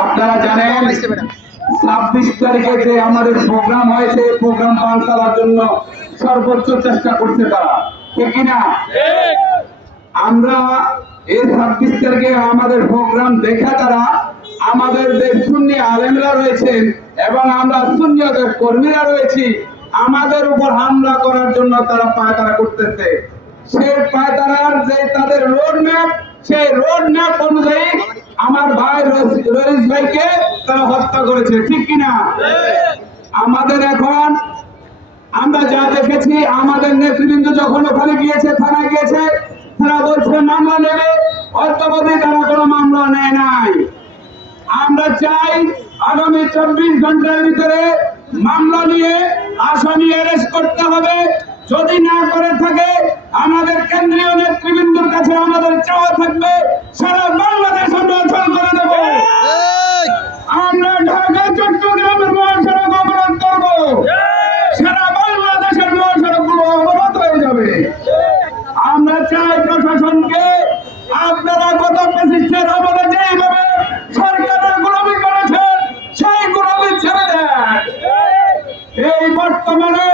আপনারা জানেন 26 তারিখে যে আমাদের প্রোগ্রাম হয়েছে, প্রোগ্রাম পাল্টানোর জন্য সর্বোচ্চ চেষ্টা করছে তারা, ঠিক কিনা? আমরা এই 26 তারিখে আমাদের প্রোগ্রাম দেখা তারা আমাদের যে সুন্নি আলেমরা রয়েছেন এবং আমরা সুন্নিয়তের কর্মীরা রয়েছি, আমাদের উপর হামলা করার জন্য তারা পায়তারা করতেছে। সেই পায়তারার যে তাদের রোড ম্যাপ, সেই রোড ম্যাপ অনুযায়ী আমার ভাই রইস ভাইকে তারা হত্যা করেছে, ঠিক কিনা? আমাদের এখন আমরা যা দেখেছি, আমাদের নেতৃবৃন্দ যখন ওখানে গিয়েছে, থানায় গিয়েছে, তারা বলছে মামলা নেবে, অদ্যাবধি তারা কোনো মামলা নেয় নাই। আমরা চাই আগামী 24 ঘন্টার ভিতরে মামলা নিয়ে আসামি অ্যারেস্ট করতে হবে। যদি না করে থাকে, আমাদের কেন্দ্রীয় নেতৃবৃন্দের কাছে আমাদের চাওয়া থাকবে সারা বাংলাদেশ আমরা অচল করে দেব। আমরা ঢাকা চট্টগ্রামের মহাসড়ক অবরোধ করব, সারা বাংলাদেশের মহাসড়কগুলো অবরোধ হয়ে যাবে। আমরা চাই প্রশাসনকে, আপনারা গত ফ্যাসিস্টের আমলে যেইভাবে সরকারের গোলামি করেছেন, সেই গোলামি ছেড়ে দেন। এই বর্তমানে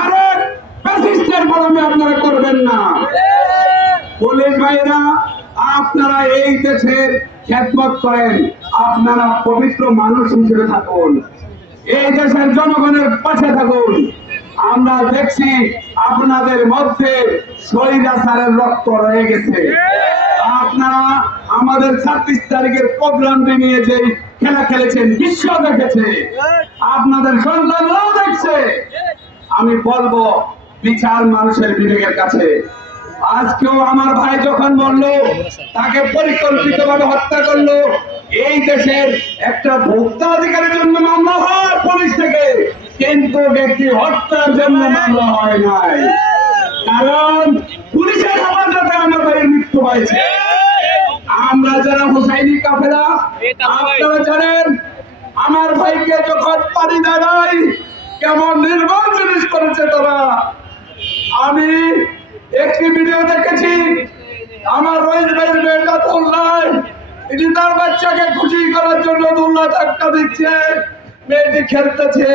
আরেক ফ্যাসিস্টের গোলামি আপনারা করবেন না। পুলিশ ভাইরা, আপনারা এই দেশের খেদমত করেন, আপনারা পবিত্র মানুষ হিসেবে থাকুন, এই দেশের জনগণের পাশে থাকুন। আমরা দেখছি আপনাদের মধ্যে স্বৈরাচারের রক্ত রয়ে গেছে। আপনারা আমাদের 26 তারিখের প্রোগ্রাম নিয়ে যে খেলা খেলেছেন, বিশ্ব দেখেছে, আপনাদের সন্তানরাও দেখছে। আমি বলবো বিচার মানুষের বিবেকের কাছে। আজকেও আমার ভাই যখন বললো তাকে পরিকল্পিতভাবে হত্যা করলো, এই দেশের একটা ভোক্তা অধিকারের জন্য মামলা হয় পুলিশ থেকে, কিন্তু ব্যক্তি হত্যার জন্য মামলা হয় নাই, কারণ পুলিশের হেফাজতে আমার ভাইয়ের মৃত্যু হয়েছে। আমরা যারা হুসাইনি কাফেলা, আপনারা জানেন আমার ভাইকে যখন পানি দেয় কেমন নির্মম জিনিস করেছে তারা। আমি একটি ভিডিও দেখেছি, আমার রইস ভাইয়ের মেয়েটা তুলনায় তিনি তার বাচ্চাকে খুশি করার জন্য 2 লাখ টাকা দিচ্ছে, মেয়েটি খেলতেছে।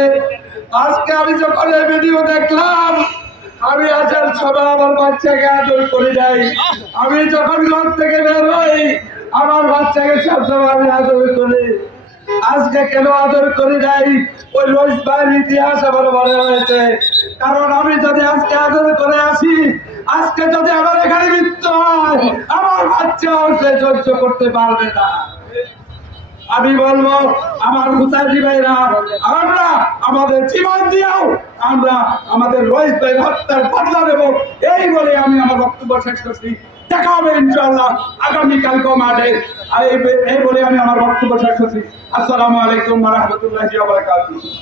আজকে আমি যখন এই ভিডিও দেখলাম, আমি আসার সময় আমার বাচ্চাকে আদর করে যাই, আমি যখন ঘর থেকে বের হই আমার বাচ্চাকে সবসময় আমি আদর করি। আজকে কেন আদর করে যাই, ওই রইস ভাইয়ের ইতিহাস আমার মনে হয়েছে। কারণ আমি যদি আজকে আদর করে আসি, আজকে যদি আমার এখানে মৃত্যু হয়, আমার বাচ্চাও সে সহ্য করতে পারবে না। আমি বলবো আমার মুসাফির ভাইরা, আমরা আমাদের জীবন দিয়েও আমরা আমাদের রইস ভাইয়ের হত্যার বদলা নেব, এই বলে আমি আমার বক্তব্য শেষ করছি। দেখা হবে ইনশাআল্লাহ আগামীকালকে মাঠে। এই বলে আমি আমার বক্তব্য শেষ করছি। আসসালামু আলাইকুম ওয়া রাহমাতুল্লাহি ওয়া বারাকাতুহু।